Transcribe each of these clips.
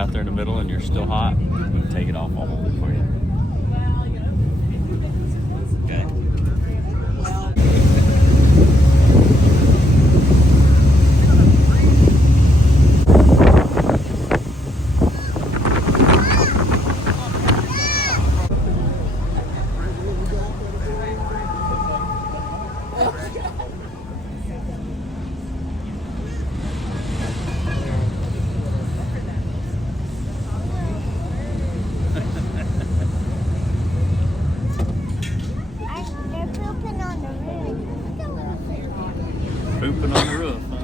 out there in the middle and you're still hot, I'm going to take it off. I'll hold it for you. Okay. Pooping on the roof, huh?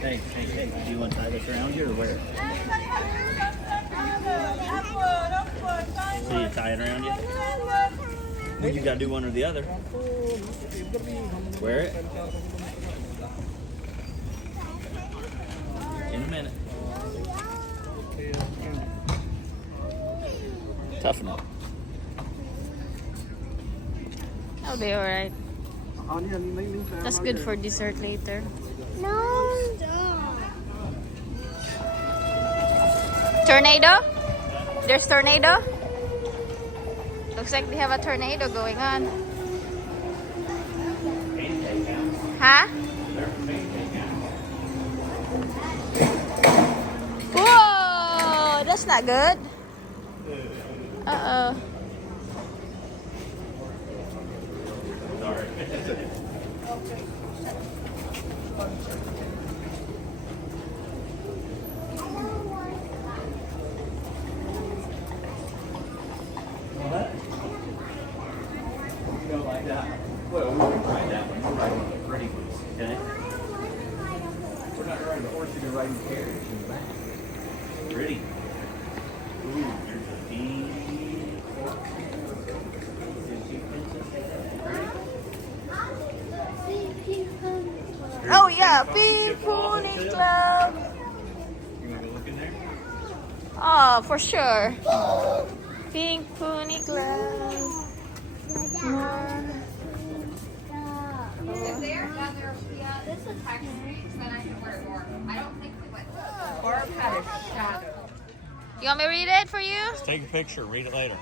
Hey, do you want to tie this around you or where? So you tie it around you? Then you gotta do one or the other. Wear it. In a minute. Toughen up. That'll be alright. That's good for dessert later. No. Tornado? There's tornado? Looks like they have a tornado going on. Huh? Whoa! That's not good. Uh-oh. Sorry. You don't like that? Well, we can ride that one. We're riding one of the pretty ones, okay? We're not riding the horse, you're riding the carriage in the back. Pretty. Ooh, there's a deep. Oh yeah, Pink Pony Club. You want to go look in there? Oh, for sure. Pink Pony Club. Is there? Yeah, this is text speech, then I can wear more. I don't think we went. Barb had a shadow. You want me to read it for you? Just take a picture, read it later.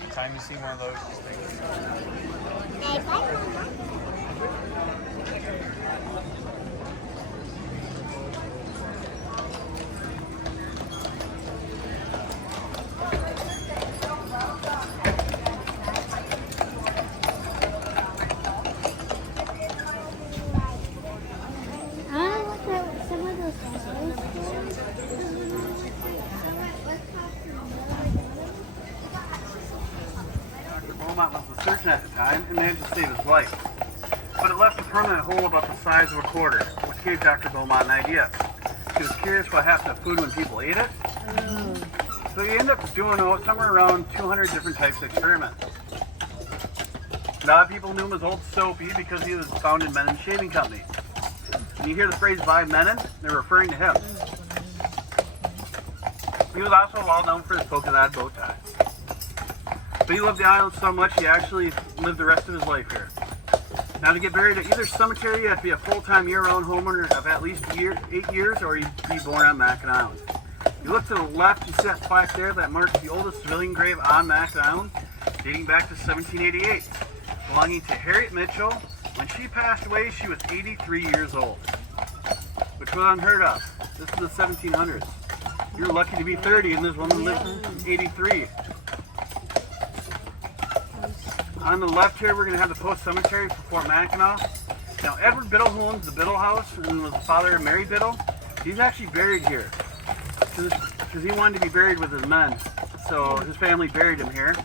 Anytime you see one of those, just take a picture. Beaumont was searching at the time and managed to save his life. But it left a permanent hole about the size of a quarter, which gave Dr. Beaumont an idea. He was curious what happened to food when people ate it. So he ended up doing somewhere around 200 different types of experiments. A lot of people knew him as Old Soapy because he was found in Menon Shaving Company. When you hear the phrase by Menon, they're referring to him. He was also well known for his polka dot bow tie. But he loved the island so much he actually lived the rest of his life here. Now to get buried at either cemetery, you have to be a full-time year-round homeowner of at least 8 years, or you'd be born on Mackinac Island. You look to the left, you see that plaque there that marks the oldest civilian grave on Mackinac Island, dating back to 1788, belonging to Harriet Mitchell. When she passed away, she was 83 years old, which was unheard of. This is the 1700s. You're lucky to be 30, and this woman lived 83. On the left here, we're going to have the Post Cemetery for Fort Mackinac. Now, Edward Biddle, who owns the Biddle House and was the father of Mary Biddle, he's actually buried here because he wanted to be buried with his men. So his family buried him here.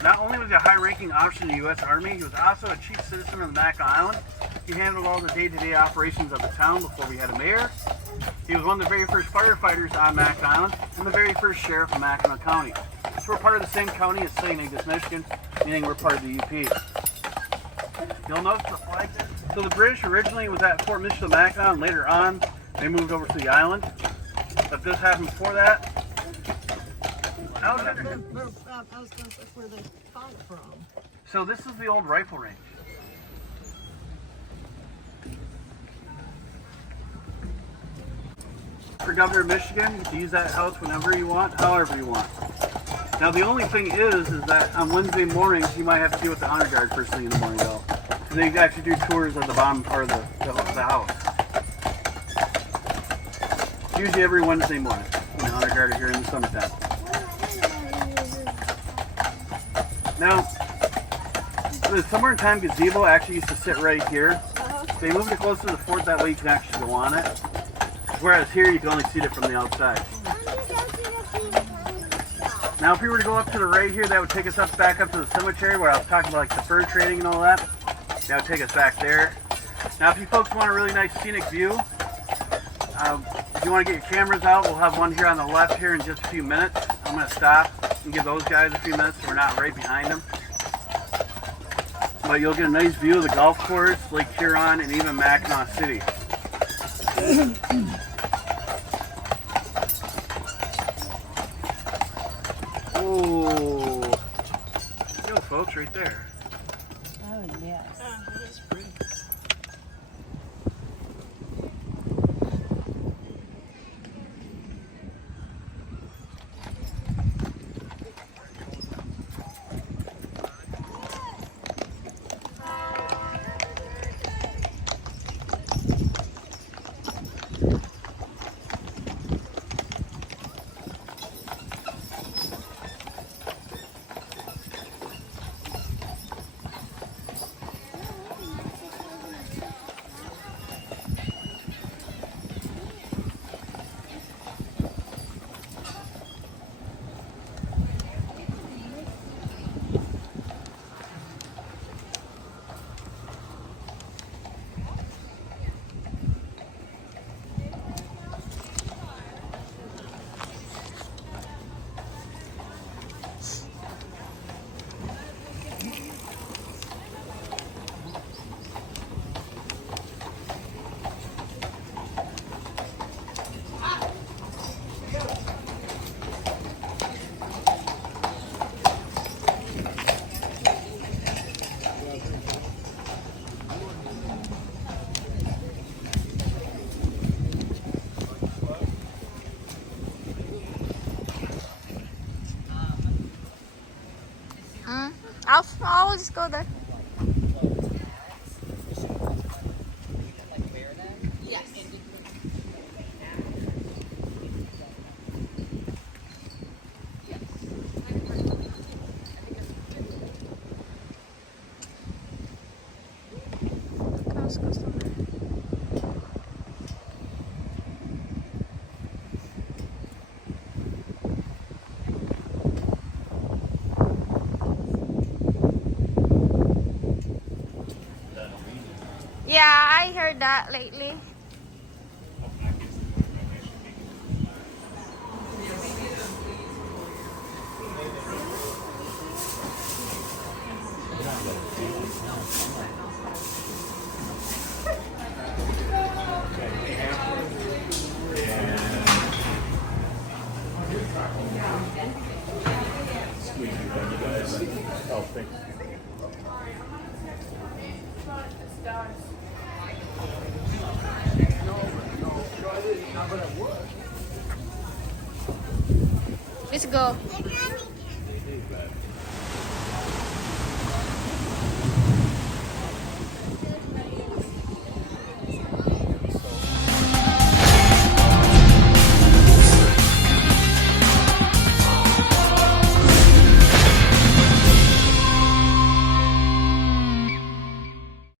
Not only was he a high-ranking officer in the U.S. Army, he was also a chief citizen of Mackinac Island. He handled all the day-to-day operations of the town before we had a mayor. He was one of the very first firefighters on Mackinac Island and the very first sheriff of Mackinac County. So we're part of the same county as St. Ignace, Michigan, meaning we're part of the UP. You'll notice the flag there. So the British originally was at Fort Mackinac, and later on they moved over to the island. But this happened before that. I was going to say where they fought from. So this is the old rifle range. For Governor of Michigan, you can use that house whenever you want, however you want. Now the only thing is that on Wednesday mornings you might have to deal with the honor guard first thing in the morning though. They actually do tours of the bottom part of the house. Usually every Wednesday morning when the honor guard are here in the summertime. Now, the summertime gazebo actually used to sit right here. They moved it closer to the fort, that way you can actually go on it. Whereas here you can only see it from the outside. Now if we were to go up to the right here, that would take us back up to the cemetery where I was talking about like the fur trading and all that. That would take us back there. Now if you folks want a really nice scenic view, if you want to get your cameras out, we'll have one here on the left here in just a few minutes. I'm going to stop and give those guys a few minutes so we're not right behind them. But you'll get a nice view of the golf course, Lake Huron, and even Mackinac City. Oh, go folks, right there. Oh, yes. That's pretty. I'll just go there. Yeah, I heard that lately. Let's go.